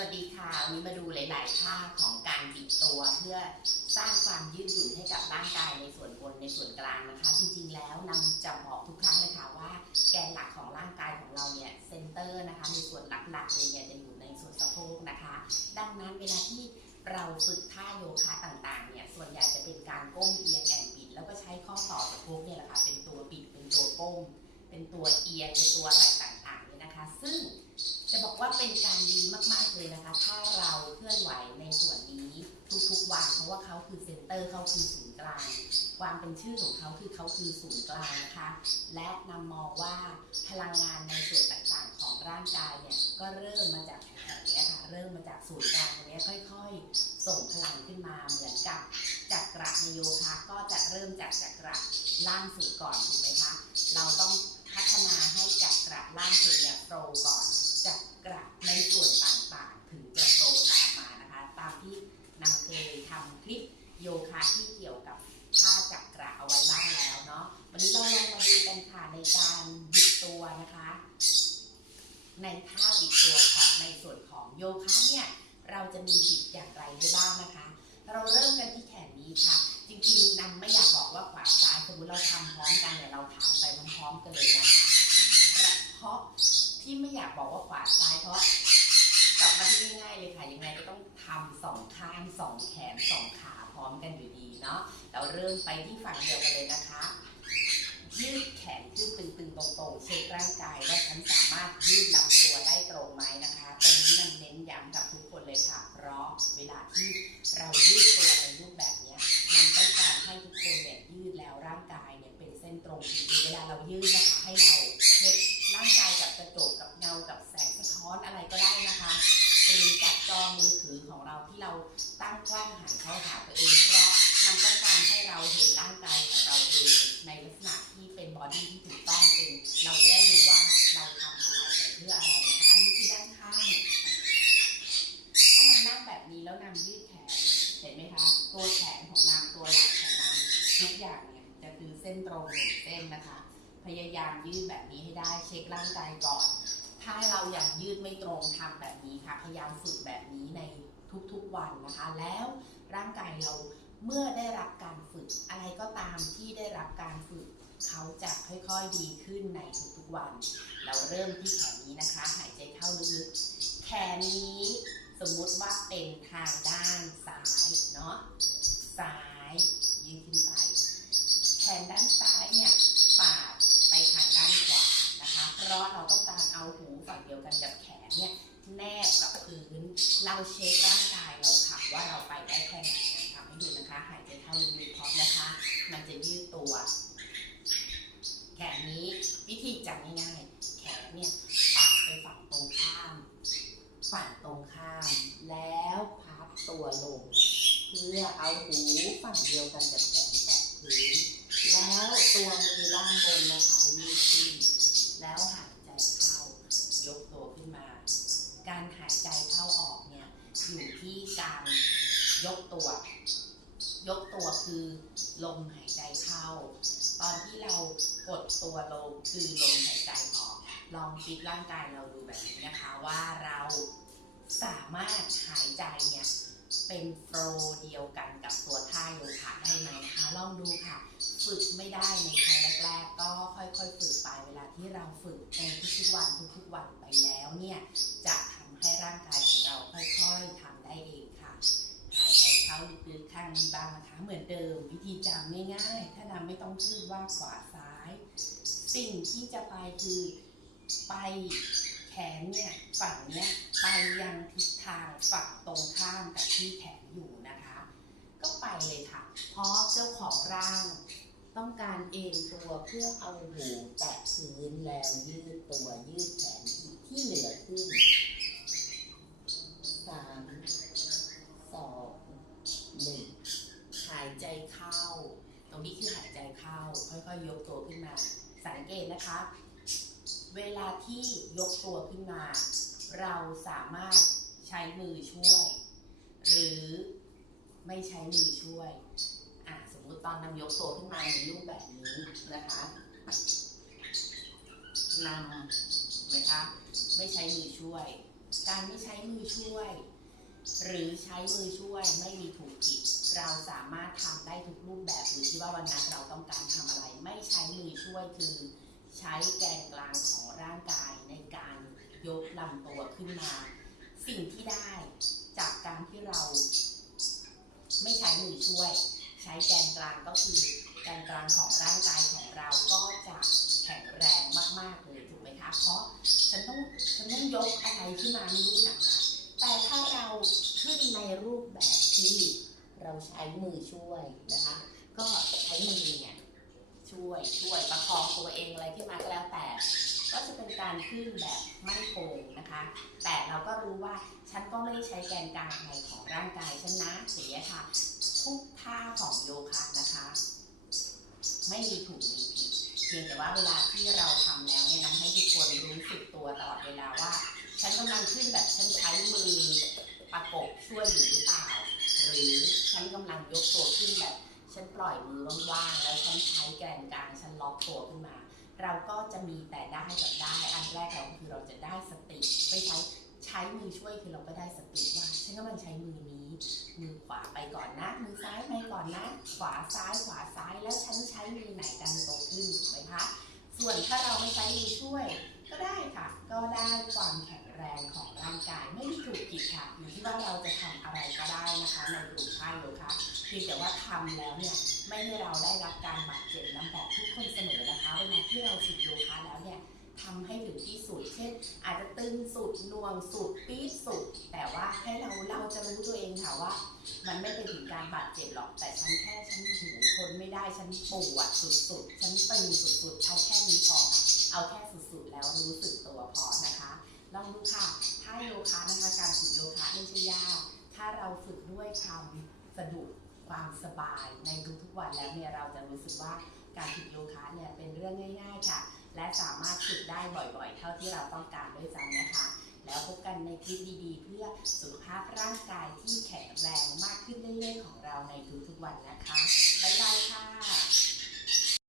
วัสดีค่ะวันนี้มาดูหลาย ๆ ท่าของการบิดตัวเพื่อสร้างความยืดหยุ่นให้กับร่างกายในส่วนบนในส่วนกลางนะคะ จริง ๆ แล้วนำจะบอกทุกครั้งเลยค่ะว่าแกนหลักของร่างกายของเราเนี่ยเซนเตอร์นะคะในส่วนหลัก ๆ เลยเนี่ยจะอยู่ในส่วนสะโพกนะคะ ดังนั้นเวลาที่เราฝึกท่าโยคะต่าง ๆ เนี่ยส่วนใหญ่จะเป็นการก้มเอียงแอนบิด แล้วก็ใช้ข้อต่อสะโพกเนี่ยแหละค่ะเป็นตัวบิดเป็นตัวก้มเป็นตัวเอียงเป็นตัวอะไรต่าง ๆ เนี่ยนะคะ ซึ่ง จะบอกว่าเป็นการดีมาก ๆ เลยนะคะ ถ้าเราเคลื่อนไหวในส่วนนี้ทุกๆวัน เพราะว่าเขาคือเซ็นเตอร์เขาคือศูนย์กลาง ความเป็นชื่อของเขาคือเขาคือศูนย์กลางนะคะ และนำมองว่าพลังงานในส่วนต่างๆของร่างกายเนี่ยก็เริ่มมาจากแถวนี้ค่ะ เริ่มมาจากศูนย์กลางตรงนี้ค่อยๆ ส่งพลังขึ้นมาเหมือนกับจักระในโยคะก็จะเริ่มจากจักระล่างสุดก่อนถูกไหมคะ เราต้องพัฒนาให้จักระล่างสุดเนี่ยโปรก่อน จักระในส่วนต่างๆ ถึงจะโปรตามมานะคะ ตามที่นางเคยทำคลิปโยคะที่เกี่ยวกับท่าจักระเอาไว้บ้างแล้วเนาะวันนี้เราลองมาดูกันค่ะในการบิดตัวนะคะ ในท่าบิดตัวของในส่วนของโยคะเนี่ยเราจะมีบิดอย่างไรได้บ้างนะคะ เราเริ่มกันที่แขนนี้ค่ะ จริงๆนันไม่อยากบอกว่าขวาซ้ายสมมติเราทำพร้อมกันเนี่ยเราทำไปพร้อมๆกันเลยนะคะเพราะที่ไม่อยากบอกว่าขวาซ้ายเพราะกลับมาที่ง่ายๆเลยค่ะยังไงก็ต้องทำสองข้างสองแขนสองขาพร้อมกันอยู่ดีเนาะเราเริ่มไปที่ฝั่งเดียวกันเลยนะคะ ยืดแขนขึ้นตึงๆตรงๆเช็คร่างกายว่าฉันสามารถยืดลำตัวได้ตรงไหมนะคะตรงนี้นันเน้นย้ำกับทุกคนเลยค่ะ เพราะเวลาที่เรายืดตัวในรูปแบบนี้มันต้องการให้ทุกคนเนี่ยยืดแล้วร่างกายเนี่ยเป็นเส้นตรงจริงๆเวลาเรายืดนะคะให้เราเช็คร่างกายกับกระจกกับเงากับแสงสะท้อนอะไรก็ได้นะคะหรือจากจอมือถือของเราที่เราตั้งกล้องหันเข้าหาตัวเอง ตัวแขนของนางตัวหลังของนางทุกอย่างเนี่ยจะคือเส้นตรงหนึ่งเส้นนะคะ พยายามยืดแบบนี้ให้ได้เช็คร่างกายก่อน ถ้าเราอยากยืดไม่ตรงทำแบบนี้ค่ะ พยายามฝึกแบบนี้ในทุกๆวันนะคะ แล้วร่างกายเราเมื่อได้รับการฝึก อะไรก็ตามที่ได้รับการฝึก เขาจะค่อยๆดีขึ้นในทุกๆวัน เราเริ่มที่แขนนี้นะคะ หายใจเข้าลึกๆแขนนี้สมมุติว่าเป็นทางด้านซ้ายเนาะ ซ้ายยืนขึ้นไป แขนด้านซ้ายเนี่ยปาดไปทางด้านขวานะคะ เพราะเราต้องการเอาหูฝั่งเดียวกันกับแขนเนี่ยแนบกับพื้น เราเช็คร่างกายเราค่ะว่าเราไปได้แค่ไหนทำให้ดูนะคะ หายใจเข้าลึกๆพร้อมนะคะ มันจะยืดตัว แขนนี้วิธีจับง่ายๆแขนเนี่ยปัดไปฝั่งตรงข้าม ฝั่งตรงข้าม แล้วพับตัวลง เพื่อเอาหูฝั่งเดียวกันกับแขนแตะพื้นแล้วตัวมือด้านบนนะคะยืดขึ้น แล้วหายใจเข้ายกตัวขึ้นมา การหายใจเข้าออกเนี่ยอยู่ที่การยกตัว ยกตัวคือลมหายใจเข้า ตอนที่เรากดตัวลงคือลมหายใจออก ลองคิดร่างกายเราดูแบบนี้นะคะว่าเราสามารถหายใจเนี่ย เป็นโฟลว์เดียวกันกับตัวท่าโยคะได้ไหมนะคะลองดูค่ะ ฝึกไม่ได้ในครั้งแรกๆก็ค่อยๆฝึกไปเวลาที่เราฝึกในทุกๆวันทุกๆวันไปแล้วเนี่ยจะทำให้ร่างกายของเราค่อยๆทำได้เองค่ะหายใจเข้าลึกๆข้างนี้บ้างนะคะเหมือนเดิม วิธีจำง่ายๆ ถ้านำไม่ต้องชื่อว่าขวาซ้าย สิ่งที่จะไปคือไป นเนี่ยฝั่งเนี้ยไปยังทิศทางฝั่งตรงข้ามกับที่แขนอยู่นะคะ ก็ไปเลยค่ะ เพราะเจ้าของร่าง ต้องการเอนตัวเพื่อเอาหูแตะพื้นแล้วยืดตัวยืดแขนอีกที่เหลือขึ้นสามสองหนึ่งหายใจเข้า ตรงนี้คือหายใจเข้า ค่อยๆยกตัวขึ้นมา สังเกตนะคะ เวลาที่ยกตัวขึ้นมา เราสามารถใช้มือช่วย หรือไม่ใช้มือช่วยอะสมมุติตอนนำยกตัวขึ้นมาในรูปแบบนี้นะคะนำไหมคะไม่ใช้มือช่วย การไม่ใช้มือช่วย หรือใช้มือช่วยไม่มีถูกผิดเราสามารถทำได้ทุกรูปแบบหรือที่ว่าวันนั้นเราต้องการทำอะไร ไม่ใช้มือช่วยคือ ใช้แกนกลางของร่างกายในการยกลำตัวขึ้นมา สิ่งที่ได้จากการที่เรา ไม่ใช้มือช่วย ใช้แกนกลางก็คือแกนกลางของร่างกายของเราก็จะแข็งแรงมากๆเลยถูกไหมคะเพราะฉันต้องฉันต้องยกอะไรขึ้นมาไม่รู้หนักนะแต่ถ้าเราขึ้นในรูปแบบที่เราใช้มือช่วยนะคะ ก็ใช้มือเนี่ย ช่วยช่วยประคองตัวเองอะไรขึ้นมาก็แล้วแต่ ก็จะเป็นการขึ้นแบบมั่นคงนะคะ แต่เราก็รู้ว่าฉันก็ไม่ได้ใช้แกนกลางอะไรของร่างกายฉันนะเงี้ยค่ะ ทุกท่าของโยคะนะคะ ไม่มีถูกมีผิดเพียงแต่ว่าเวลาที่เราทำแล้วเนี่ยนะให้ทุกคนรู้สึกตัวตลอดเวลาว่า ฉันกำลังขึ้นแบบฉันใช้มือประกบช่วยอยู่หรือเปล่า หรือฉันกำลังยกตัวขึ้นแบบ ฉันปล่อยมือว่างๆแล้วฉันใช้แกนกลางฉันล็อกตัวขึ้นมา เราก็จะมีแต่ได้กับได้อันแรกเราคือเราจะได้สติไม่ใช้ใช้มือช่วยคือเราก็ได้สติว่าฉันกำลังใช้มือนี้ มือขวาไปก่อนนะมือซ้ายไปก่อนนะ ขวาซ้ายขวาซ้ายแล้วฉันใช้มือไหนดันโตขึ้นถูกไหมคะส่วนถ้าเราไม่ใช้มือช่วย ก็ได้ค่ะ ก็ได้ความแข็ง ของร่างกายไม่มีถูกผิดค่ะอยู่ที่ว่าเราจะทำอะไรก็ได้นะคะในกลุ่มท่าโยคะเพียงแต่ว่าทำแล้วเนี่ยไม่ให้เราได้รับการบาดเจ็บน้ำบอกทุกคนเสมอนะคะเวลาที่เราฝึกโยคะแล้วเนี่ยทำให้ถึงที่สุด เช่น อาจจะตึงสุดน่วงสุดปี๊ดสุด แต่ว่าให้เราเราจะรู้ตัวเองค่ะว่า มันไม่ไปถึงการบาดเจ็บหรอก แต่ฉันแค่ฉันหูทนไม่ได้ฉันปวดสุดๆฉันตึงสุดๆเอาแค่นี้พอเอาแค่สุดๆแล้วรู้สึกตัวพอนะคะลองดูค่ะ คะนะคะ การฝึกโยคะไม่ใช่ยากถ้าเราฝึกด้วยความสะดวกความสบายในทุกๆวันแล้วเนี่ยเราจะรู้สึกว่าการฝึกโยคะเนี่ยเป็นเรื่องง่าย ๆ ค่ะ และสามารถฝึกได้บ่อย ๆ เท่าที่เราต้องการด้วยซ้ำนะคะ แล้วพบกันในคลิปดีๆ เพื่อสุขภาพร่างกายที่แข็งแรงมากขึ้นเรื่อยๆของเราในทุกๆวันนะคะ